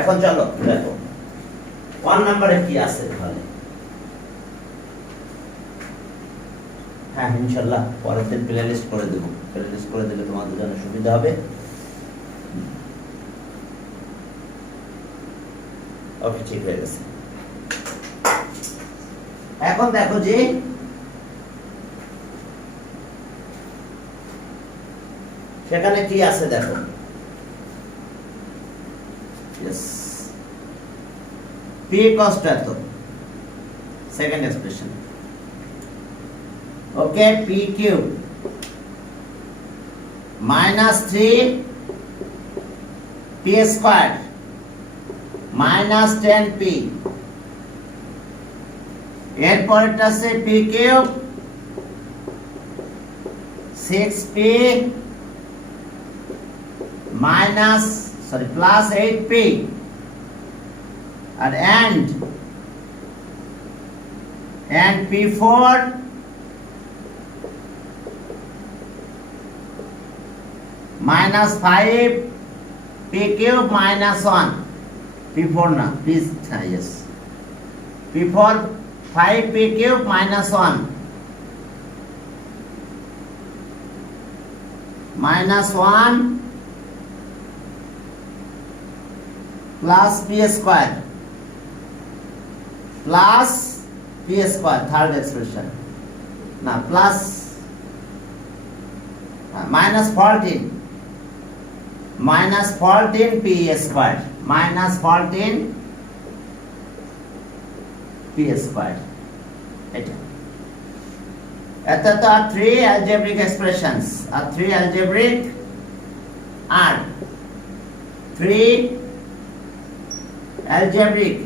এখন চলো দেখো 1 নম্বরে কি আছে তাহলে। হ্যাঁ ইনশাআল্লাহ পরের দিন প্লেলিস্ট করে দেব, প্লেলিস্ট করে দিলে তোমাদের জন্য সুবিধা হবে। ওকে ঠিক হয়ে গেছে। এখন দেখো যে সেখানে কি আছে দেখো। यस p কষ্ট এত সেকেন্ড এক্সপ্রেশন। ওকে p cube minus 3 p square minus 10p, এরপরটা আছে p cube 6p minus plus 8p and p4 minus 5 p cube minus 1 p4 na please yes p4 5 p cube minus 1 minus 1 plus p square plus p square third expression now plus minus 14 p square minus 14 p square এটা তো আর 3 algebraic expressions আর 3 algebraic আর 3 algebraic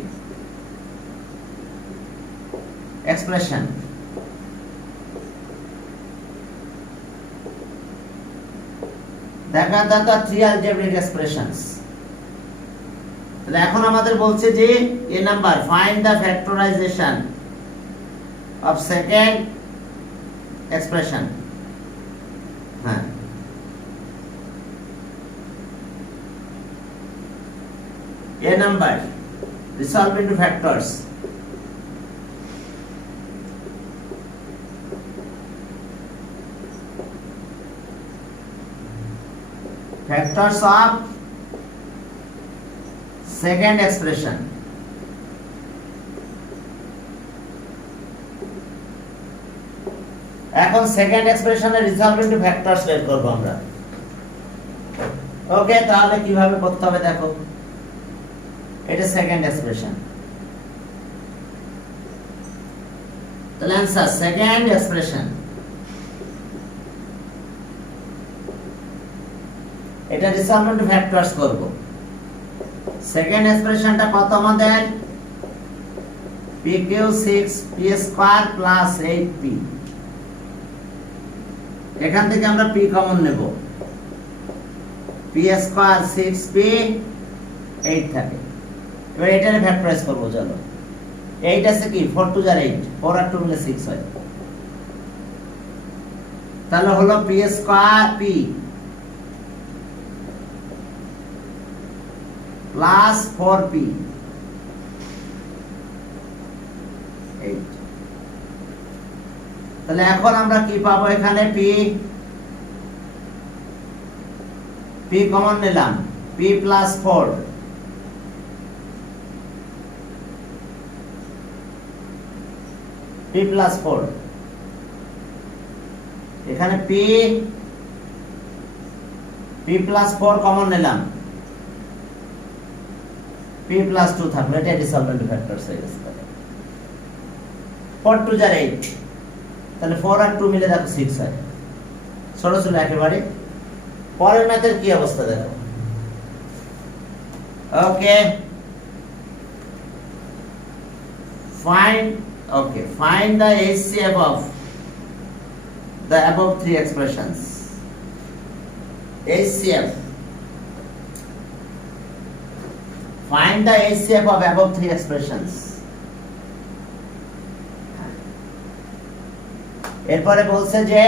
expression দেখা দাদা 3 algebraic expressions। তাহলে এখন আমাদের বলছে যে A number find the factorisation of second expression. হ্যাঁ A number resolve into factors. Factors of second expression. এখন সেকেন্ড এক্সপ্রেশনের রিজলভ ইনটু ফ্যাক্টরস বের করব আমরা। ওকে তাহলে কিভাবে করতে হবে দেখো। এটা সেকেন্ড এক্সপ্রেশন, তাহলে आंसर সেকেন্ড এক্সপ্রেশন। এটা রিজলভ ইনটু ফ্যাক্টরস করব। সেকেন্ড এক্সপ্রেশনটা কত আমাদের pq 6 p square plus 8p, এখান থেকে আমরা p কমন নেব, p স্কয়ার 6p 8 থাকে। এবার এটারে ফ্যাক্টরাইজ করব চলো। 8 আছে কি 4 2 8, 4 আর 2 মিলে 6 হয়, তাহলে হলো p square p plus 4p 8। তাহলে এখন আমরা কি পাবো এখানে p কমন নিলাম, p প্লাস 4 p প্লাস 4, এখানে p প্লাস 4 কমন নিলাম, p প্লাস 2 থাকলো, এটা রিজলভেন্ট ফ্যাক্টরস হয়ে গেছে। 4 2 8, তাহলে 4 আর 2 মিলে দেখো 6 হয়, ছোট ছোট একেবারে। পরের ম্যাথের কি অবস্থা দেখো। ওকে find the HCF of the above three expressions. HCF, find the HCF of above three expressions. এরপরে বলছে যে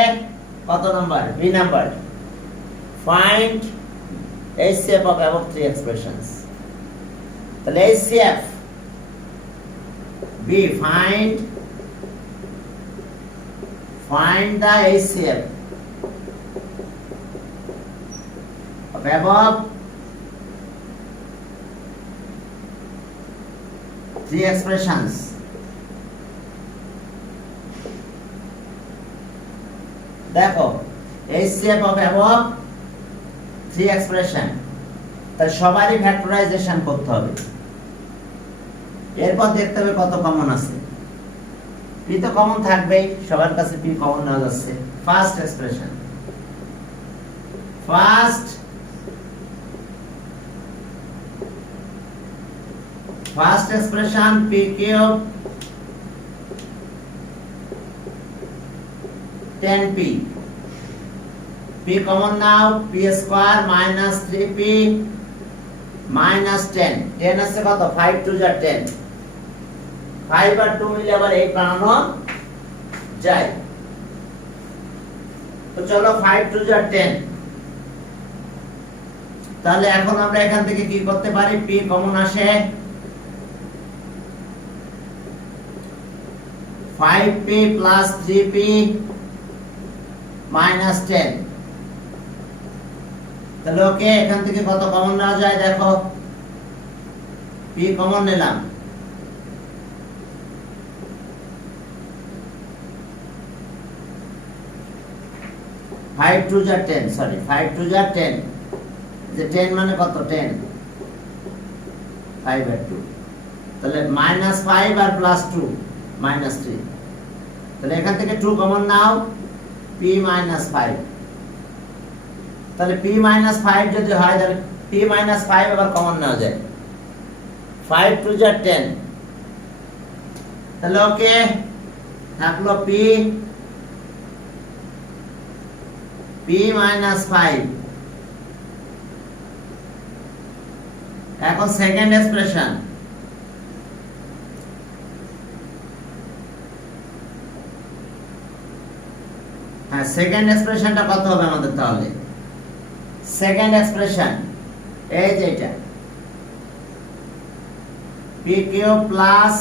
কত number, B number, find HCF of above three expressions. তাহলে HCF B find the HCF of above three expressions. দেখো HCF of above three expression, তাহলে সবারই factorisation করতে হবে। এরপর দেখতে হবে কত কমন আছে। পি তো কমন থাকবেই, সবার কাছে পি কমন নেওয়া যাচ্ছে। First expression, first expression p cube 10p, p common নাও, p square minus 3p minus 10, 10 আছে কত, 5 2 যা 10, 5 আর 2 মিলে আবার 8 বানানো যায়। তো চলো 5 2 যা 10, তাহলে এখন আমরা এখান থেকে কি করতে পারি, p কমন আসে 5p প্লাস 3p মাইনাস 10, তাহলে ওকে এখান থেকে কত কমন নেওয়া যায় দেখো, p কমন নিলাম, 5 2 যা 10, সরি 5 2 যা 10, যে 10 মানে কত 10, 5 আর 2, তাহলে মাইনাস 5 আর প্লাস 2 মাইনাস 3, তাহলে এখান থেকে 2 কমন নাও, p মাইনাস 5, তাহলে p মাইনাস 5 যদি হয় তাহলে p মাইনাস 5 আবার কমন নেওয়া যায়, 5 2 যা 10, তাহলে ওকে থাকলো p মাইনাস 5। এখন সেকেন্ড এক্সপ্রেশন, হ্যাঁ সেকেন্ড এক্সপ্রেশনটা কত হবে আমাদের, তাহলে সেকেন্ড এক্সপ্রেশন এই যে এটা p কিউব প্লাস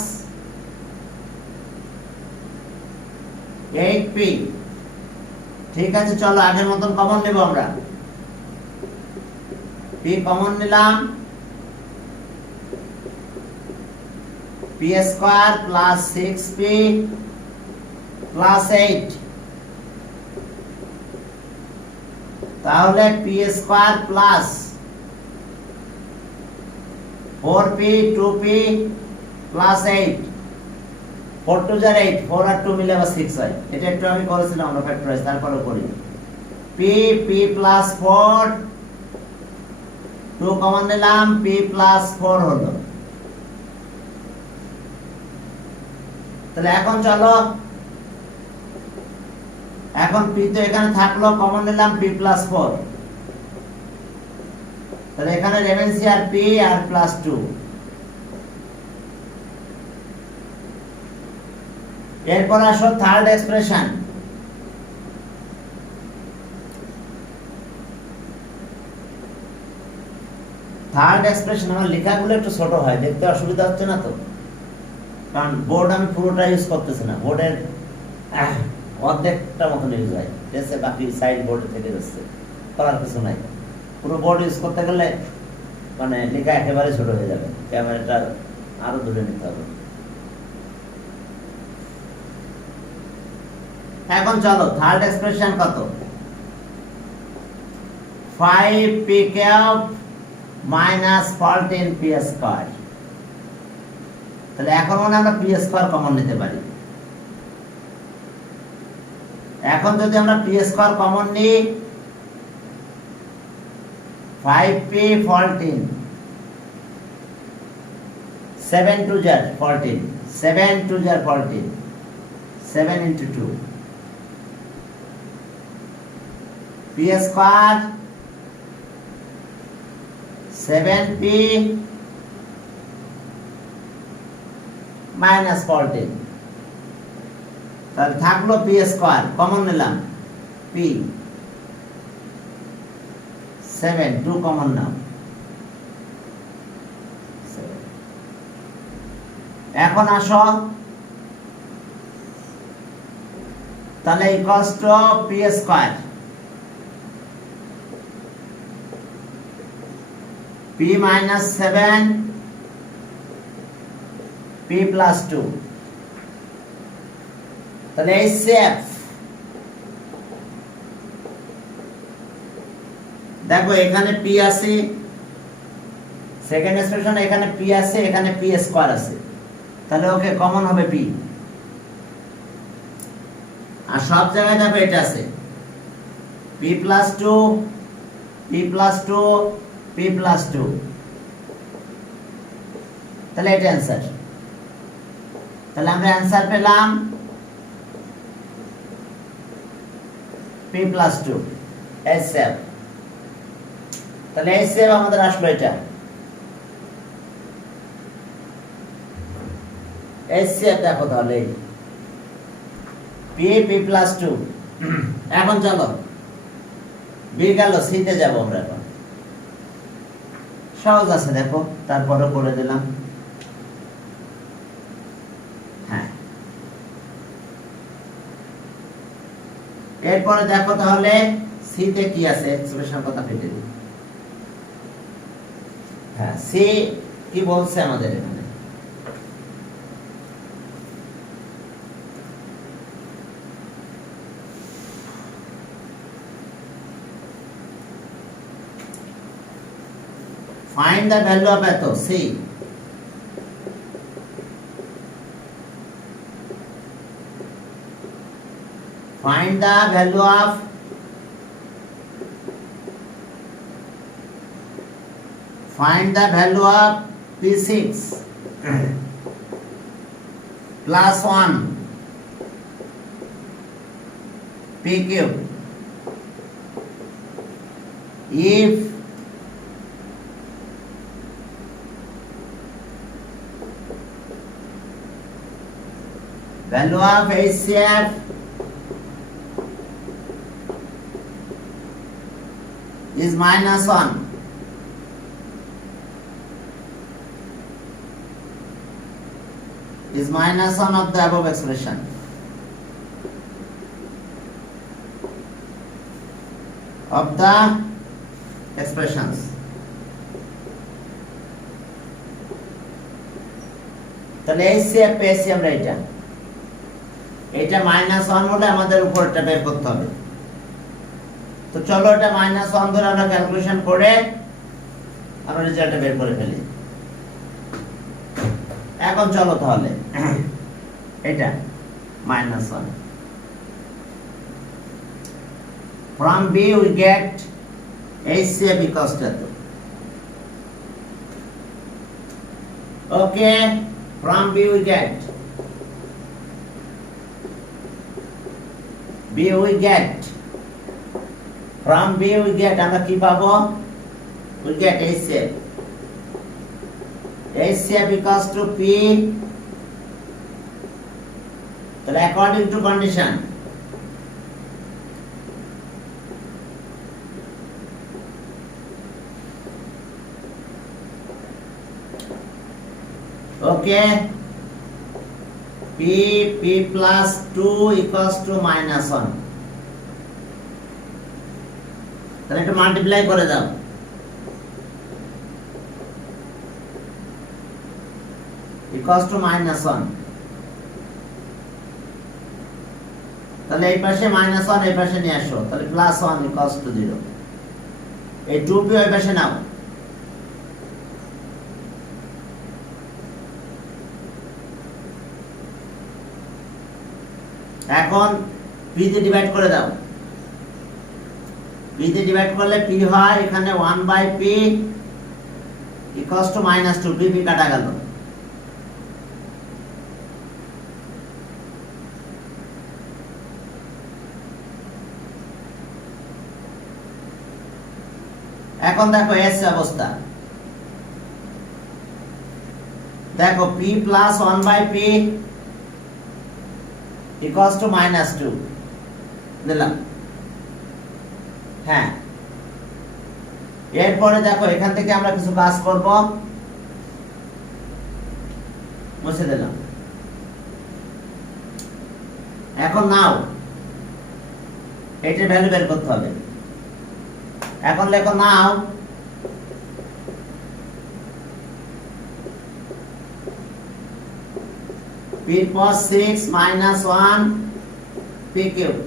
8p, ঠিক আছে চলো আগের মতন কমন নেব আমরা, p কমন নিলাম, p square plus 6p plus 8, তাহলে p square plus 4p 2p plus 8, 4 2 যা 8, 4 আর 2 মিলে আবার 6 হয়, এটা একটু আমি করেছিলাম আমরা ফ্যাক্টরাইজ, তারপরে করি p প্লাস 4, 2 কমন নিলাম, p প্লাস 4 হলো, তাহলে এখন চলো এখন p তো এখানে থাকলো, কমন নিলাম p প্লাস 4, তাহলে এখানে রেমেন্সি আর p আর প্লাস 2, এরপর আসো থার্ড এক্সপ্রেশন, থার্ড এক্সপ্রেশন আমার লেখাগুলো একটু ছোট হয়, দেখতে অসুবিধা হচ্ছে না তো, কারণ বোর্ড আমি পুরোটা ইউজ করতেছি না, বোর্ডের অর্ধেকটা মতন ইউজ হয়, এসে বাকি সাইড বোর্ডে থেকে যাচ্ছে, করার কিছু নাই, পুরো বোর্ড ইউজ করতে গেলে মানে লেখা একেবারে ছোট হয়ে যাবে, ক্যামেরাটা আরো দূরে নিতে হবে। এখন চলো থার্ড এক্সপ্রেশন কত, 5p cube minus 14p square, তাহলে এখন মনে আমরা p স্কয়ার কমন নিতে পারি, এখন যদি আমরা p স্কয়ার কমন নিই 5p 14, 7 2 যা 14, 7 2 যা 14, 7 into 2, p square 7p minus 14, তাহলে থাকলো p স্কয়ার, কমন নিলাম p 7 2 কমন নাও। এখন আসো তাহলে equals to P square P minus 7 P plus 2 তাহলে এইচসিএফ দেখো এখানে পি আছে, সেকেন্ড এক্সপ্রেশন এখানে পি আছে, এখানে পি স্কয়ার আছে, তাহলে ওকে কমন হবে পি। আর সব জায়গায় দেখো এটা আছে P plus 2 P plus 2 P plus 2, তাহলে এটা অ্যান্সার। তাহলে আমরা অ্যান্সার পেলাম পি প্লাস 2 এইচসিএফ। তাহলে এইচসিএফ আমাদের আসলো এটা এইচসিএফ। দেখো তাহলে পি পি প্লাস 2। এখন চলো বি গেল, সিতে যাবো আমরা। এখন সহজ আছে দেখো, তারপরে করে দিলাম। হ্যাঁ, এরপরে দেখো তাহলে সিতে কি আছে, এক্সপ্রেশন কথা কেটে দিই। হ্যাঁ, সি কি বলছে আমাদের এখানে, find the value of এত c find the value of p6 plus 1 p cube if value of HCF is minus 1. Is minus 1 of the above expression. Of the expressions. তাহলে HCF পেয়েছি আমরা এটা। এটা -1 হলে আমাদের উপরটা বের করতে হবে। তো চলো এটা -1 ধরে আমরা ক্যালকুলেশন করে আমরা রেজাল্টটা বের করে ফেলি। এখন চলো তাহলে এটা -1 from B we get HCF equals to okay, from B we get from B we get আমরা কি পাবো, we get HCF equals to P, তাহলে according to condition okay, P plus 2 equals to -1, তাহলে এটা মাল্টিপ্লাই করে দাও, equals to -1, তাহলে এই পাশে -1 এই পাশে নিয়ে আসো, তাহলে +1 equals to 0, এই 2p ওই পাশে নাও, এখন p দিয়ে ডিভাইড করে দাও, p দিয়ে ডিভাইড করলে p হয় এখানে 1/p equals to -2, p কাটা গেল, এখন দেখো এস অবস্থা, দেখো p plus 1/p equals to -2 দিলাম। হ্যাঁ, এরপরে দেখো এখান থেকে আমরা কিছু কাজ করব, মুছে দিলাম। এখন নাও এটার ভ্যালু বের করতে হবে। এখন লেখো নাও p cos 6 minus 1 p cube,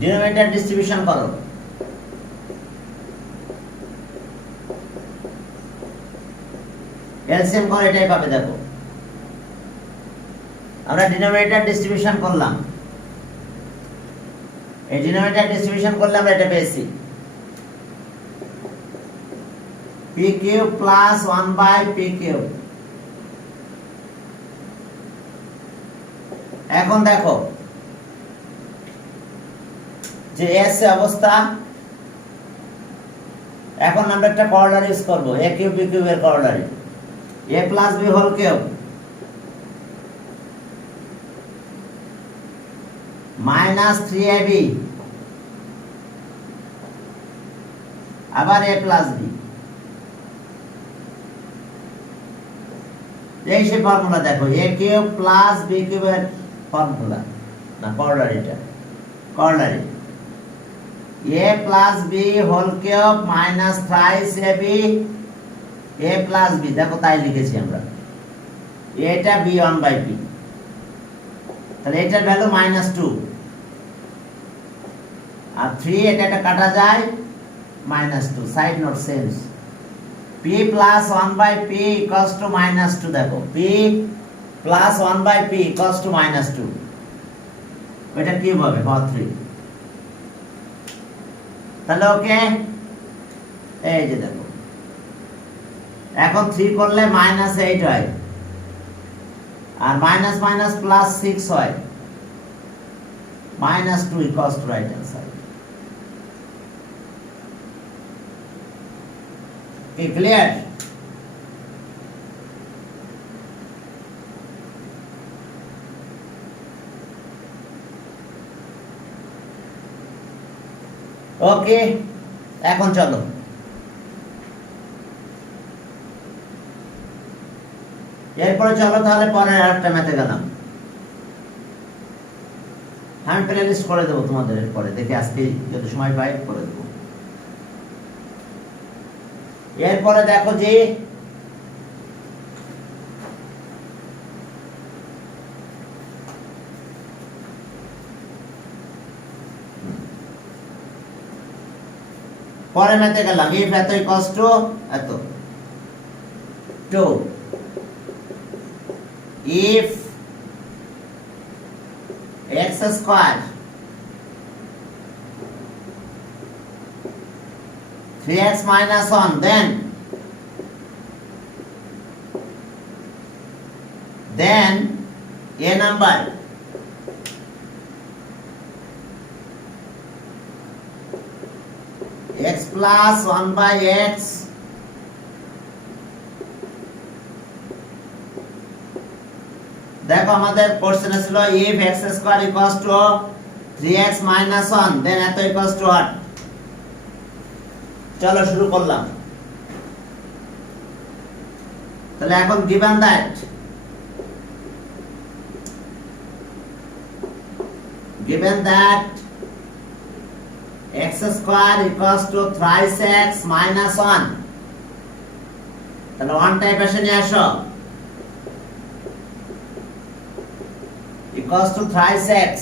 denominator distribution করো। এলসিএম করো, এটাই পাবে। দেখো আমরা ডিনোমিনেটর ডিস্ট্রিবিউশন করলাম, এই ডিনোমিনেটর ডিস্ট্রিবিউশন করলে আমরা এটা পেয়েছি p cube plus 1 by p cube। এখন দেখো যে এস অবস্থা, এখন আমরা একটা করোলারি ইউজ করব, a কিউব b কিউব এর corollary, a plus b whole cube minus 3ab আবার a plus b, এই সে ফর্মুলা। দেখো a কিউব প্লাস b কিউবের ফর্মুলা, না করোলারিটা, corollary a plus b whole cube minus thrice ab a plus b। দেখো তাই লিখেছি আমরা, এটা b1 বাই p, তাহলে এটার ভ্যালু -2 আর 3, এটা কাটা যায় -2, side note sense. p plus 1 by p equals to -2। দেখো p plus 1 by p equals to -2, এটা কি হবে? পাওয়ার 3। তাহলে ওকে, এই যে দেখো এখন 3 করলে -8 হয়, আর মাইনাস মাইনাস প্লাস 6 হয়, -2 equals to right hand side। Clear? Okay, এখন চলো এরপরে চলো তাহলে পরের আরেকটা ম্যাথে গেলাম। আমি প্লে লিস্ট করে দেবো তোমাদের এরপরে, দেখে আজকে যদি সময় পাই করে দেবো। এরপরে দেখো যে পরে ম্যাথে গেলাম, if এত ইকুয়ালস টু এত, 2 if x square 3x minus 1 then a number x plus 1 by x দেখো আমাদের কোশ্চেনে ছিল if x square equals to 3x minus 1 then এত equals to what? চলো শুরু করলাম। তাহলে এখন given that x square equals to thrice x minus 1, তাহলে 1 টাইপ এসে নিয়ে আসো, equals to thrice x,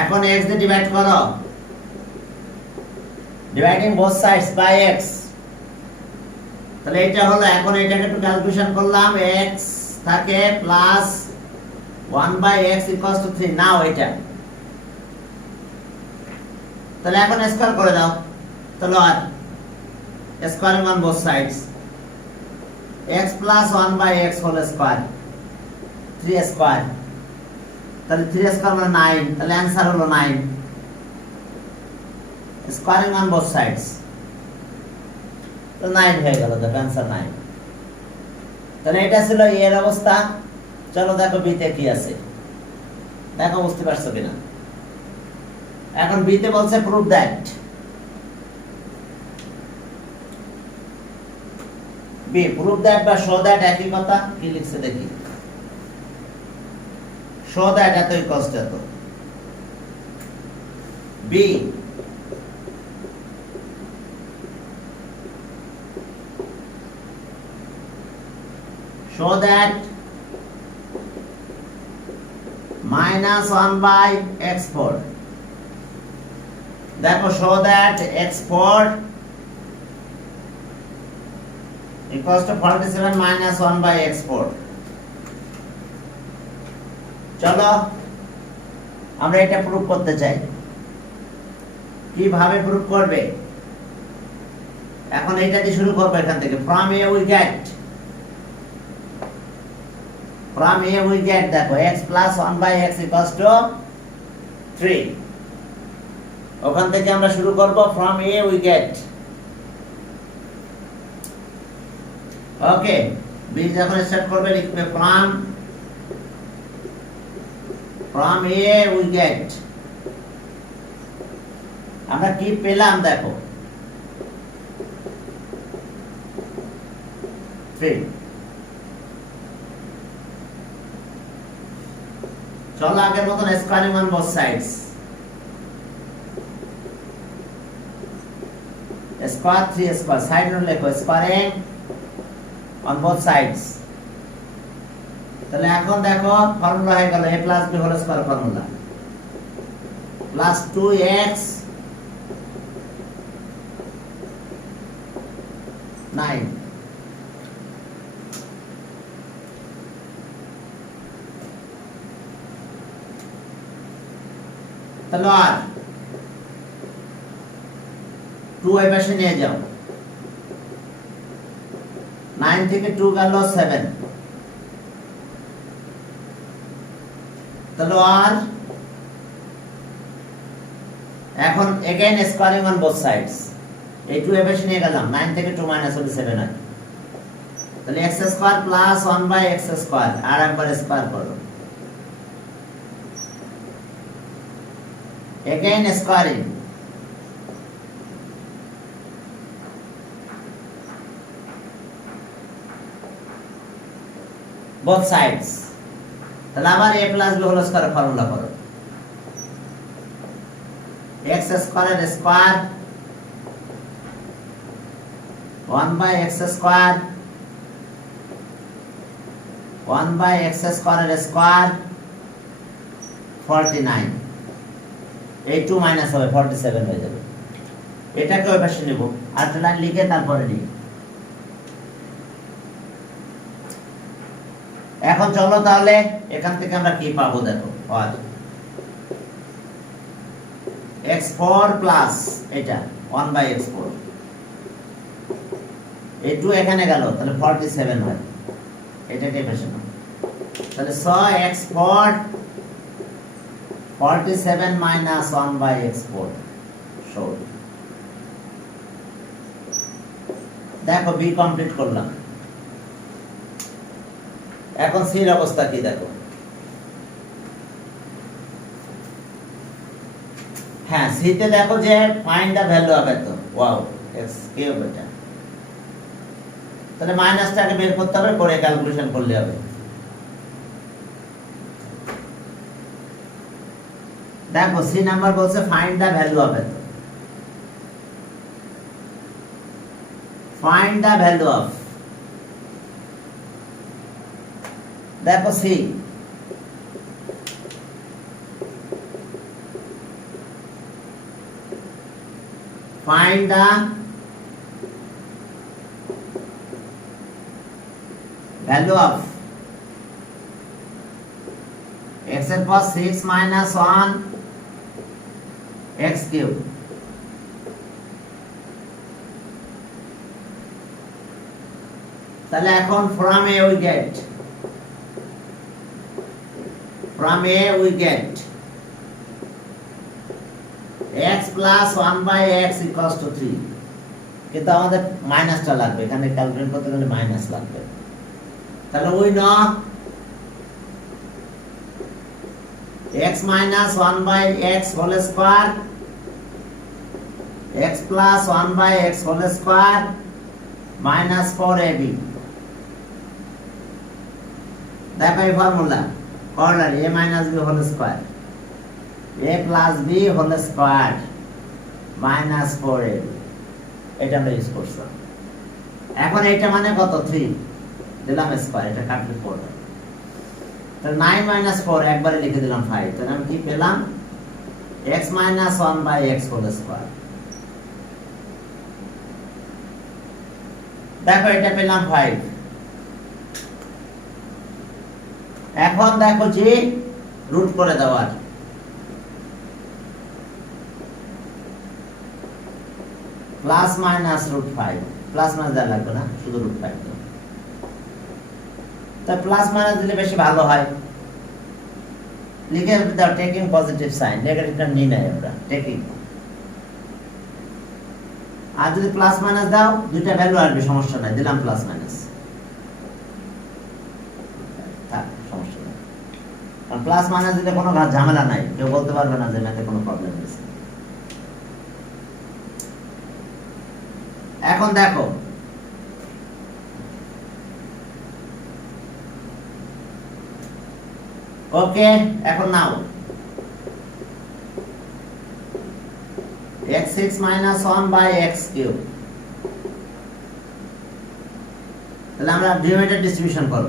এখন x দিয়ে ডিভাইড করো, dividing both sides by x, তাহলে এটা হলো। এখন এটাকে একটু ক্যালকুলেশন করলাম, x থাকে plus 1 by x equals to 3, নাও এটা, তাহলে এখন স্কয়ার করে দাও, তাহলে আর squaring on both sides, x plus 1 by x whole square 3 square, তাহলে 3 square মানে 9, তাহলে आंसर হলো 9, স্কয়ারিং অন বোথ সাইডস, তো 9 হয়ে গেল, দেখো आंसर 9। তাহলে এটা ছিল এর অবস্থা। চলো দেখো বি তে কি আছে। দেখো বুঝতে পারছো কিনা। এখন বি তে বলছে prove that, B prove that বা শো দ্যাট একই কথা। কি লিখছে দেখি, শো দ্যাট এত ইকুয়ালস টু এত। B show that minus 1 by x4, দেখো show that x4 equals to 47 minus 1 by x4। চলো আমরা এটা প্রুফ করতে চাই। কিভাবে প্রুফ করবে? এখন এটা দিয়ে শুরু করব, এখান থেকে from a we get, from a we get দেখো x plus 1 by x equals to 3। ওখান থেকে আমরা শুরু করব from a we get। Okay, b যখন স্টার্ট করবে লিখবে from a we get। আমরা কি পেলাম দেখো 3। চলো আগের মতন squaring on both sides, square 3 square side note লেখো স্কোয়ারিং অন বোথ সাইডস। তাহলে এখন দেখো ফর্মুলা হয়ে গেল a plus b whole square formula, plus 2x 9 তাহলে আর 2 এই পাশে নিয়ে যাও, 9 থেকে 2 গেল 7, তাহলে আর এখন again squaring on both sides, এই 2 এই পাশে নিয়ে গেলাম, 9 থেকে 2 মাইনাস হলে 7 হয়, তাহলে x square plus 1 by x square, আর একবার স্কয়ার করো, again squaring, both sides, তাহলে আবার a plus b whole square formula করো, x স্কয়ারের square 1 by x square 1 by x স্কয়ারের স্কয়ার 49, এই 2 মাইনাস হবে 47 হয়ে যাবে। এটাকে ওই পাশে নেব, আরেকটা লাইন লিখে তারপরে নিই। এখন চলো তাহলে এখান থেকে আমরা কি পাবো দেখো, আর x4 প্লাস এটা 1 বাই x4, এই 2 এখানে গেল তাহলে 47 হয়, এটা ডেফিনেশন। তাহলে স x4 47 minus 1 by x4 so দেখো বি কমপ্লিট করলাম। এখন সির অবস্থা কি দেখো, হ্যাঁ সিতে দেখো যে ফাইন্ড দা ভ্যালু হবে, তো ওয়াও এক্স কিউব এটা, তাহলে মাইনাসটাকে বের করতে হবে, করে ক্যালকুলেশন করলে হবে। দেখো সি নাম্বার বলছে ফাইন্ড দা ভ্যালু হবে, তো ফাইন্ড দা ভ্যালু অফ, দেখো C find the value of x equals 6 minus 1 x cube, তাহলে এখন from a we get x plus 1 by x equals to 3, কিন্তু আমাদের মাইনাসটা লাগবে, এখানে ক্যালকুলেট করতে গেলে মাইনাস লাগবে। তাহলে we know x minus 1 by x whole square, x plus 1 by x whole square minus 4ab. দেখো এই formula corner a minus b whole square, a plus b whole square minus 4ab, এটা আমরা use করছি। এখন এইটা মানে কত? 3 দিলাম স্কয়ার, এটা কাটলে 4, তাহলে 9 minus 4 একবারে লিখে দিলাম 5, তাহলে আমি কি পেলাম? x minus 1 by x whole square। দেখো এটা পেলাম 5। এখন দেখো যে রুট করে দেওয়ার, plus minus root 5, plus minus দেওয়া লাগবে না, শুধু রুট 5 দাও। তা প্লাস মাইনাস দিলে বেশি ভালো হয়, লিখে দাও টেকিং পজিটিভ সাইন, নেগেটিভটা নিই নাই আমরা, টেকিং। আর যদি প্লাস মাইনাস দাও দুইটা ভ্যালু আসবে, সমস্যা নাই, দিলাম প্লাস মাইনাস, থাক সমস্যা নাই। কারণ প্লাস মাইনাস দিলে কোনো ঝামেলা নাই, কেউ বলতে পারবে না যে ম্যাথে কোনো প্রবলেম হয়েছে। এখন দেখো ওকে, এখন নাও x6 minus 1 by x cube, তাহলে আমরা ডিনোমিনেটর ডিস্ট্রিবিউশন করব,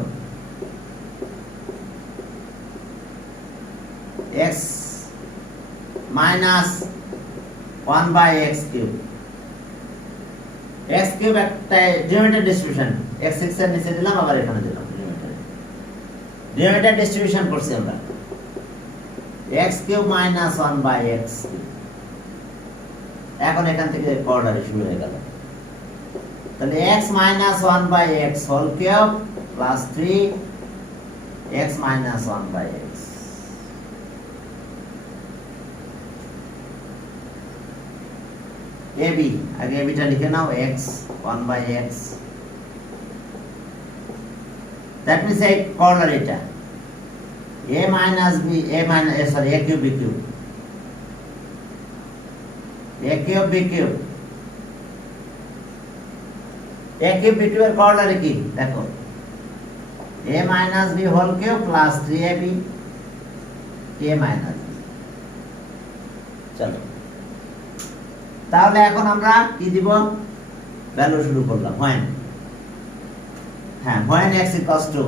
x minus 1 by x cube, x cube একটা ডিনোমিনেটর ডিস্ট্রিবিউশন, x6 এর নিচে দিলাম, আবার এখানে দিলাম ডিনোমিনেটর ডিস্ট্রিবিউশন করছি আমরা, x cube minus 1 by x cube। এখন এখান থেকে কোঅর্ডিনেট শুরু হয়ে গেল, তাহলে x minus 1 by x whole cube plus 3 x minus 1 by x। ab, আগে ab টা লিখে নাও, x 1 by x, that means এই কর্নার এটা a minus b, a minus sorry a cube b cube, a cube b cube, a cube b cube এর কর্নারে কি দেখো, a minus b whole cube plus 3ab a minus b। চলো তাহলে এখন আমরা কি দিব, ভ্যালু শুরু করলাম, when, হ্যাঁ when x equals to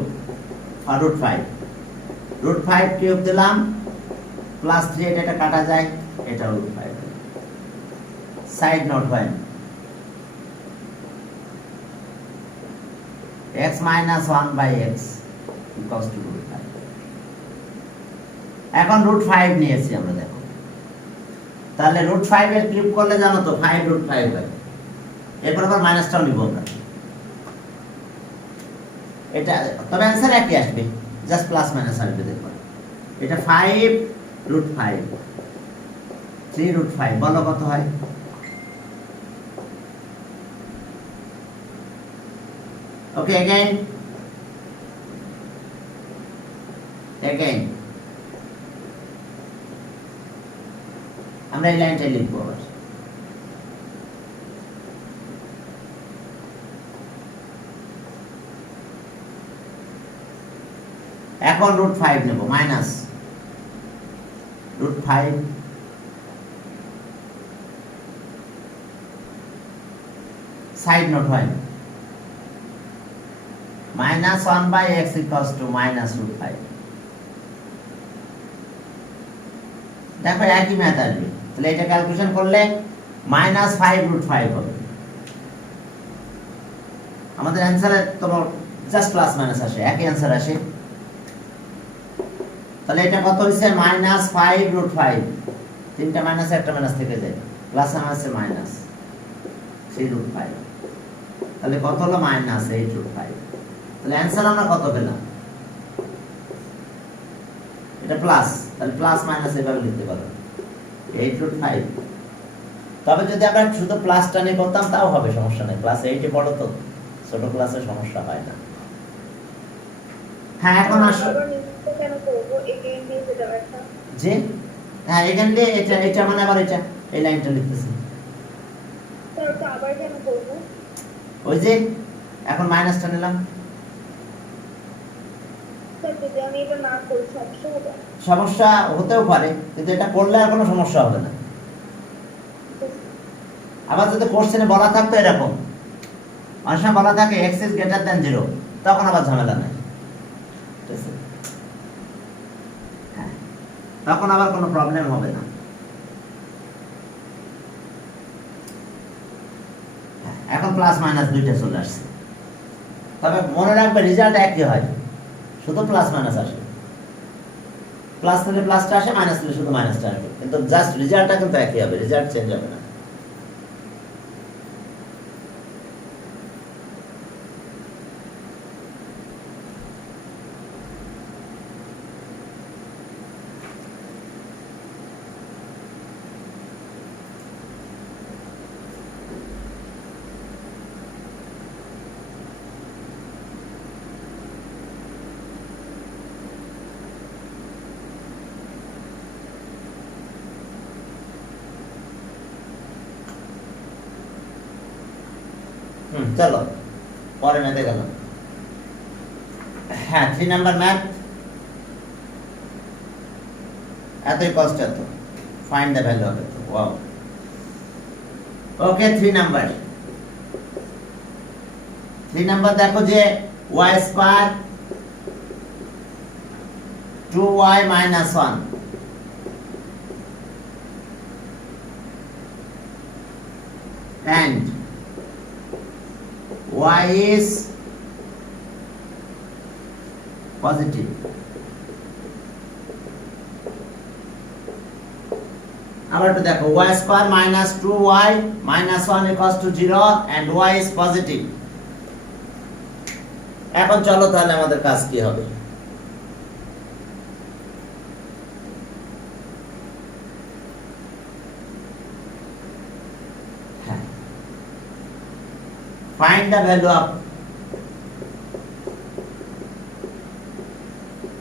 root 5 cube দিলাম প্লাস 3, এটা কাটা যায়, এটা root 5। Side note, when x minus 1 by x equals to root 5। এখন root 5 নিয়েছি আমরা, দেখো তাহলে root 5 এর কিউব করলে জানো তো 5 root 5 হয়, এরপর আবার মাইনাসটাও নিব আমরা, এটা তবে অ্যানসার একই আসবে, জাস্ট প্লাস মাইনাস আসবে। দেখো এটা 5 root 5, 3 root 5, বলো কত হয়? ওকে, again আমরা এই লাইনটা লিখবো আবার, এখন root 5 নেব, মাইনাস root 5 সাইড নোট, হয় minus 1 by x equals to minus root 5। দেখো একই ম্যাথ আসবে, তাহলে এটা ক্যালকুলেশন করলে minus 5 root 5 হবে। আমাদের অ্যানসারে তোমার জাস্ট প্লাস মাইনাস আসে, একই অ্যানসার আসে। তাহলে এটা কত হইছে, minus 5 root 5, তিনটা মাইনাস একটা মাইনাস থেকে যায়, প্লাস মাইনাসে মাইনাস 3 root 5, তাহলে কত হলো minus 8 root 5। তাহলে অ্যানসার আমরা কত পেলাম, এটা প্লাস, তাহলে প্লাস মাইনাস এভাবে লিখতে পারো 8 root 5। তবে যদি আমরা শুধু প্লাসটা নিয়ে করতাম তাও হবে, সমস্যা নেই, ক্লাস 8 এ পড়ো তো, ছোট ক্লাসে সমস্যা হয় না। হ্যাঁ এখন আসো তো কেন করবো এগেইন দিয়ে যেটা একটা যে হ্যাঁ এখান দিয়ে এটা এটা মানে আবার এটা এই লাইনটা লিখতেছি তারপর আবার কেন করবো ওই যে এখন মাইনাসটা নিলাম স্যার যদি আমি এটা না করি সমস্যা হবে সমস্যা হতেও পারে কিন্তু এটা করলে আর কোনো সমস্যা হবে না আবার যদি কোশ্চেনে বলা থাকতো এরকম অনেক সময় বলা থাকে এক্স ইজ গ্রেটার দ্যান 0 তখন আবার ঝামেলা নাই ঠিক আছে হ্যাঁ তখন আবার কোনো প্রবলেম হবে না এখন প্লাস মাইনাস দুইটা চলে আসছে তবে মনে রাখবে রেজাল্ট একই হয় শুধু প্লাস মাইনাস আসে প্লাস নিলে প্লাসটা আসে মাইনাস নিলে শুধু মাইনাসটা আসবে কিন্তু জাস্ট রেজাল্টটা কিন্তু একই হবে রেজাল্ট চেঞ্জ হবে না চলো পরে ম্যাথে গেল হ্যাঁ 3 নাম্বার ম্যাথ এতই কষ্ট এত find the value of it wow okay 3 number দেখো যে y square 2y minus 1 and y is positive আবার একটু দেখো y square minus 2y minus 1 equals to 0 and y is positive এখন চলো তাহলে আমাদের কাজ কি হবে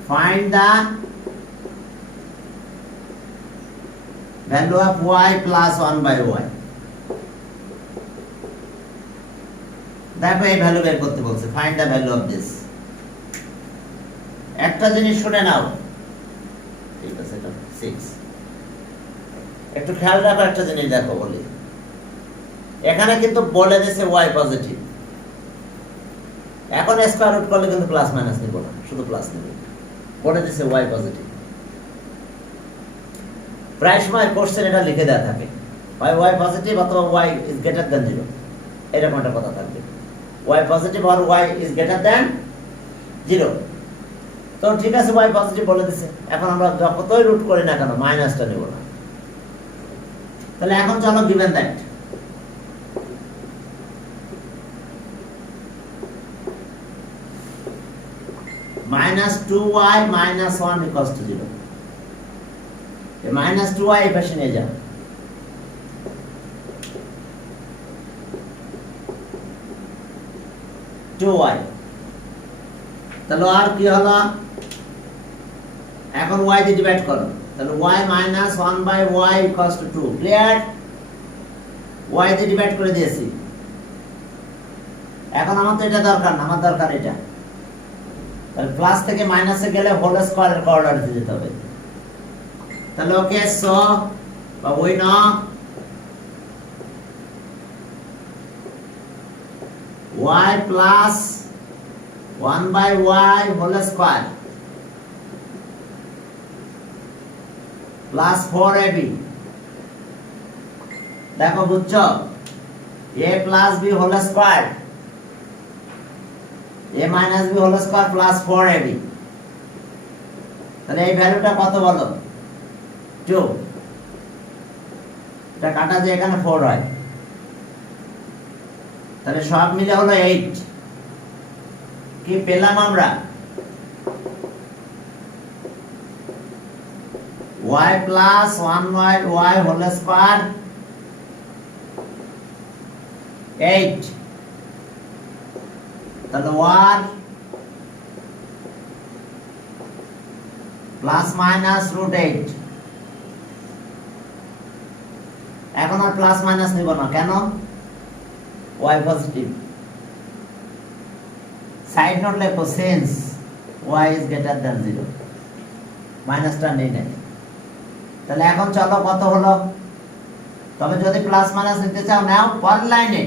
find the value of y plus 1 by y দেখো এই ভ্যালু বের করতে বলছে find the value of this একটা জিনিস শুনে নাও ঠিক আছে এটা 6 একটু খেয়াল রাখো একটা জিনিস দেখো বলি এখানে কিন্তু বলে দিয়েছে y পজিটিভ এখন স্কয়ার রুট করলে কিন্তু প্লাস মাইনাস নিব না শুধু প্লাস নেব বলে দিয়েছে y পজিটিভ প্রায় সময় কোশ্চেন এটা লিখে দেওয়া থাকে হয় y পজিটিভ অথবা y ইজ গ্রেটার দ্যান 0 এরকম একটা কথা থাকবে y পজিটিভ আর y ইজ গ্রেটার দ্যান 0 তো ঠিক আছে y পজিটিভ বলে দিয়েছে এখন আমরা যতই রুট করি না কেন মাইনাসটা নেব না তাহলে এখন চলো given that minus 2y minus 1 equals to 0 minus 2y এই পাশে নিয়ে যাও 2y তাহলে আর কি হলো এখন y দিয়ে ডিভাইড করো তাহলে y minus 1 by y equals to 2 clear y দিয়ে ডিভাইড করে দিয়েছি এখন আমার তো এটা দরকার না আমার দরকার এটা তাহলে প্লাস থেকে মাইনাসে গেলে হোল স্কয়ারের কোঅর্ডিনেটে যেতে হবে তাহলে ওকে সো বা we know y plus 1 by y whole square plus 4ab দেখো বুঝছো a plus b whole square a minus b whole square plus 4ab তাহলে এই ভ্যালুটা কত বলো 2 এটা কাটা যে এখানে 4 হয় তাহলে সব মিলে হলো 8 কি পেলাম আমরা y plus 1y y whole square 8 তাহলে y প্লাস মাইনাস রুট 8। এখন আর প্লাস মাইনাস নিব না, কেন? y positive. সাইড নোট লেখো, since y is greater than 0, মাইনাসটা নেই নাই। তাহলে এখন চলো কত হলো, তবে যদি প্লাস মাইনাস নিতে চাও নাও, পরের লাইনে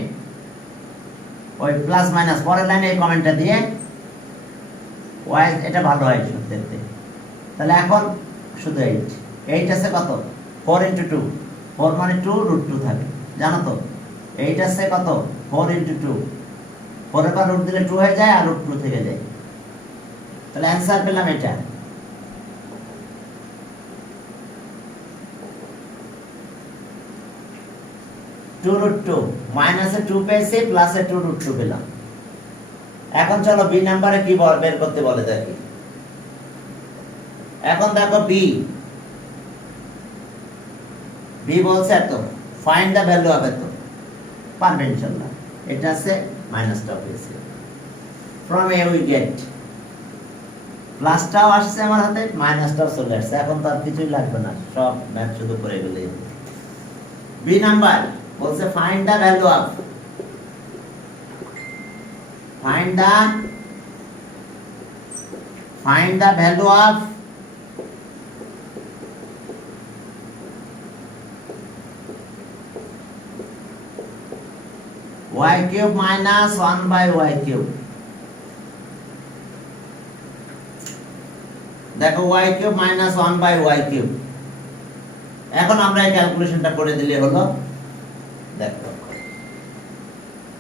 ওই প্লাস মাইনাস পরের লাইনে এই কমেন্টটা দিয়ে y, এটা ভালো হয় দেখতে। তাহলে এখন শুধু 8, 8 আছে কত, 4 × 2, 4 মানে 2 √2 থাকে, জানো তো? 8 আছে কত, 4 × 2, 4 এর পর রুট দিলে 2 হয়ে যায় আর √2 থেকে যায়। তাহলে অ্যান্সার পেলাম এটা। √2 মাইনাসে 2 পেয়েছি, প্লাসে 2 √2 পেলাম। এখন চলো বি নাম্বারে কি বের করতে বলে দেখি। এখন দেখো বি বলছে এত, ফাইন্ড দ্য ভ্যালু অফ এত, পারবে ইনশাআল্লাহ। এটা আছে মাইনাসটা পেয়েছি, ফ্রম এ উই গেট, প্লাসটাও আসছে আমার হাতে, মাইনাসটাও চলে আসছে। এখন তার কিছুই লাগবে না, সব ম্যাথ শুধু করে গেলে। বি নাম্বার বলছে find the value of, find the value of y cube minus 1 by y cube। দেখো y cube minus 1 by y cube। এখন আমরা এই ক্যালকুলেশনটা করে দিলে হলো। দেখো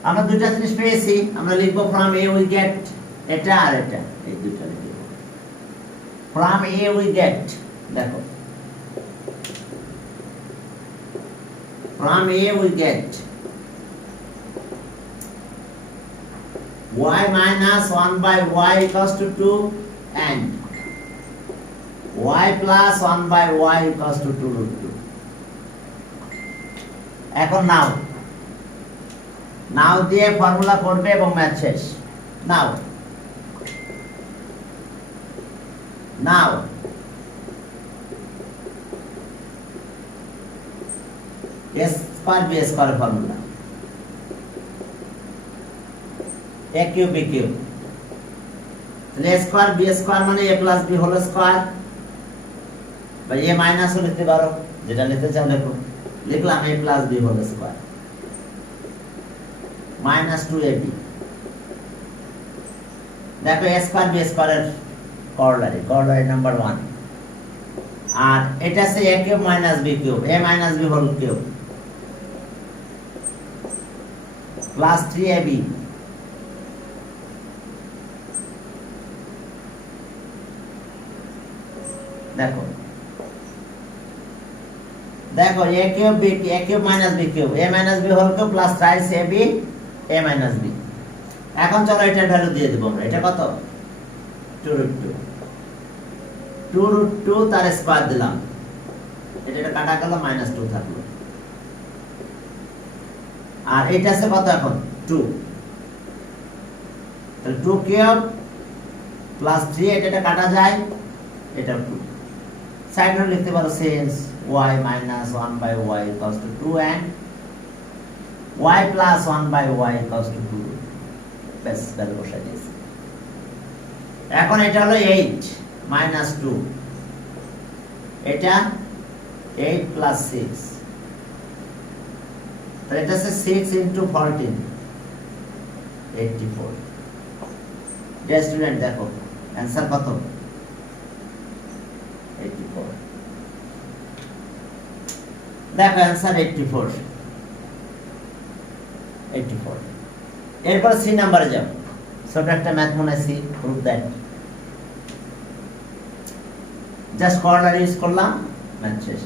আমরা দুইটা জিনিস পেয়েছি, আমরা লিখবো ফ্রম এ উই গেট, এটা আর এটা, এই দুইটা লিখব। ফ্রম এ উই গেট, দেখো from a we get y minus 1 by y equals to 2 and y plus 1 by y equals to 2 √2। এখন নাও দিয়ে ফর্মুলা করবে এবং ম্যাথ শেষ। নাও a square b square formula, a cube b cube. তাহলে a square b square মানে a plus b whole square, বা a মাইনাসও লিখতে পারো, যেটা নিতে চাও লেখো। লিখলাম a plus b whole square minus 2ab। দেখো a স্কয়ার b স্কয়ারের কর্ডারি নাম্বার 1, আর এটা আছে a cube minus b cube, a minus b whole cube plus 3ab। দেখো a cube minus b cube, a minus b whole cube plus thrice ab a minus b। এখন চলো এটার value দিয়ে দেব আমরা। এটা কত, 2 √2 তার স্কয়ার দিলাম, এটা কাটা গেল, মাইনাস 2 থাকলো। আর এটা আছে কত এখন, 2, তাহলে 2 কিউব প্লাস 3, এটা কাটা যায়, এটা 2। সাইড নোট লিখতে পারো, since y minus 1 by y equals to 2 and y plus 1 by y equals to 2। বেশ, ভ্যালু বসাই দিয়েছি। এখন এটা হলো 8 minus 2, এটা 8 plus 6, তাহলে এটা আছে 6 into 14, 84। ডিয়ার স্টুডেন্ট দেখো অ্যানসার কত, 84। দেখো অ্যানসার 84। এরপর সি নাম্বারে যাও। ছোট একটা ম্যাথ মনে আছে, proof that. Just corner use করলাম, ম্যাথ শেষ।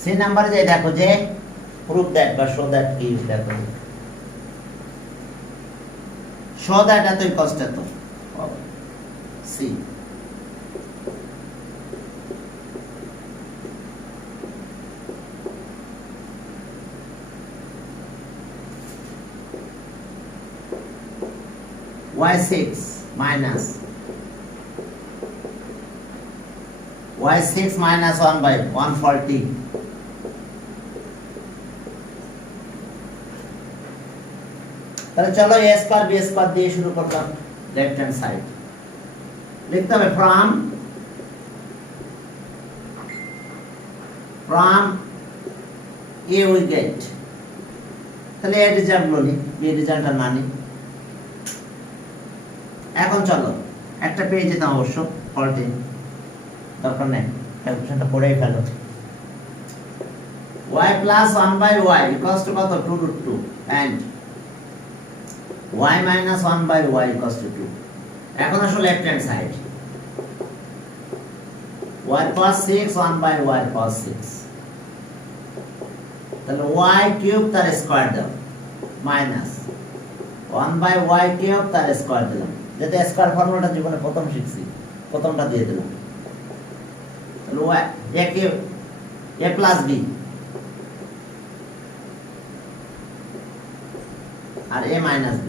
সি নাম্বারে যাই, দেখো যে প্রুফ দ্যাট বা শো দ্যাট কি, দেখো শো দ্যাট এতই কষ্ট এত, C y6 minus y 6 minus 1 by 140. তাহলে চলো a স্কয়ার b স্কয়ার দিয়ে শুরু করলাম লেফট হ্যান্ড সাইড লিখতে হবে from a we get তাহলে এর রেজাল্ট বলি b রেজাল্টটা না নি এখন চলো একটা পেয়ে যেতাম অবশ্য 14 দরকার নেই ক্যালকুলেশনটা পড়েই ফেলো y plus 1 by y equals to কত 2 root 2 and y minus 1 by y equals to 2 এখন আসলে left hand side y cos 6 1 by y cos 6 তাহলে y কিউব তার স্কয়ার দাও মাইনাস 1 by y কিউব তার স্কয়ার দিলাম যেটা স্কয়ার ফর্মুলাটা জীবনে প্রথম শিখছি প্রথমটা দিয়ে দিলাম তাহলে y a cube a plus b আর a minus b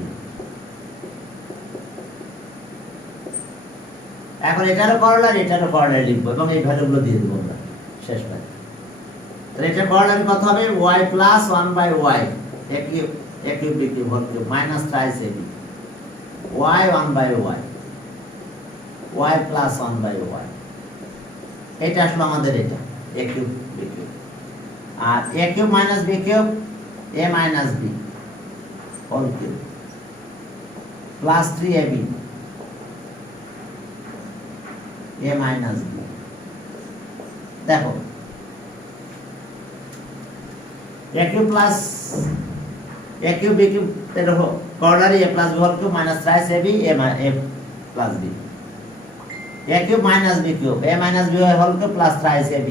এখন এটারও করলার এটারও করলার লিখবো এবং এই ভ্যালুগুলো দিয়ে দেবো আমরা শেষ পাই তাহলে এটা করলার কত হবে y plus 1 by y a cube b cube whole cube minus thrice ab y 1 by y y plus 1 by y এটা আসলে আমাদের এটা a কিউব b কিউব আর a cube minus b cube a minus b whole cube plus 3ab a minus b দেখো a cube plus a cube b cube এর কর্নারে a plus b whole cube minus thrice ab a plus b a cube minus b cube a minus b whole cube plus thrice ab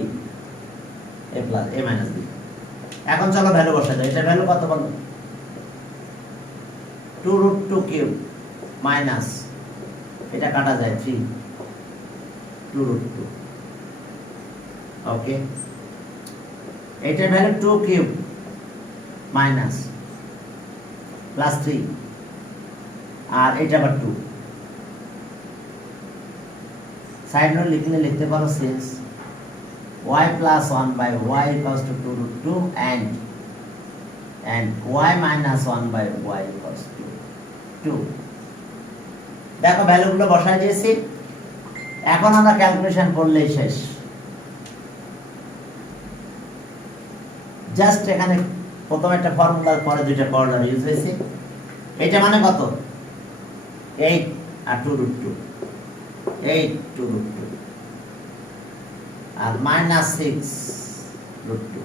a plus a minus b এখন চলো value বসাই দাও এটা value কত বলো 2 root 2 cube minus এটা কাটা যায় 3 2 root 2 ওকে এটার ভ্যালু 2 কিউব মাইনাস প্লাস 3 আর এটা আবার 2 সাইড নোট লিখতে পারো 6 y plus 1 by y equals to 2 root 2 and y minus 1 by y equals to 2 দেখো ভ্যালুগুলো বসাই দিয়েছি এখন আমরা ক্যালকুলেশন করলেই শেষ জাস্ট এখানে প্রথম একটা ফর্মুলা পরে দুইটা কর্নার ইউজ হয়েছে এটা মানে কত 8 আর 2 root 2 8 2 root 2 আর minus 6 root 2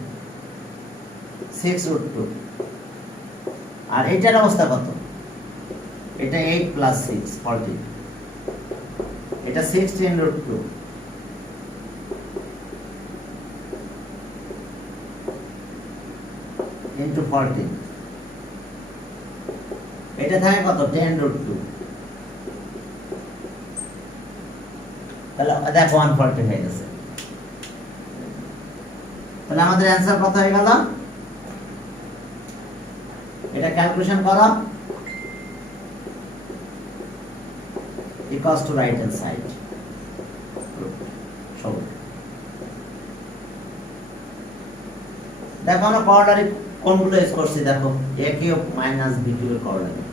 6 root 2 আর এটার অবস্থা কত এটা 8 plus 6 14 এটা 16 root 2 into 14 এটা থাকে কত 10 root 2 তাহলে দেখো 140 হয়ে গেছে তাহলে আমাদের অ্যানসার কত হয়ে গেল এটা ক্যালকুলেশন করো equals to right hand side সব দেখো আমরা কর্নারে কোনগুলো ইউজ করছি দেখো a cube minus b cube কর্নারে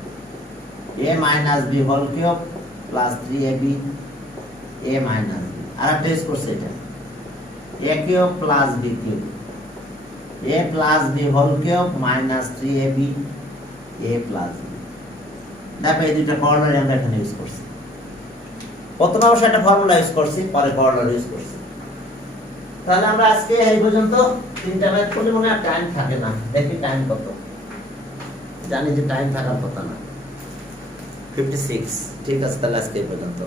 a minus b whole cube plus 3ab a minus b আর একটা ইউজ করছি এটা a cube plus b cube a plus b whole cube minus 3ab a plus b দেখো এই দুটো কর্নারে আমরা এখানে ইউজ করছি প্রথমে অবশ্য একটা ফর্মুলা ইউজ করছি পরে কর্নার ইউজ করছি তাহলে আমরা আজকে এই পর্যন্ত তিনটা ম্যাথ করলে মনে হয় টাইম থাকে না দেখি টাইম কত জানি যে টাইম থাকার কথা না 56 ঠিক আছে তাহলে আজকে এই পর্যন্ত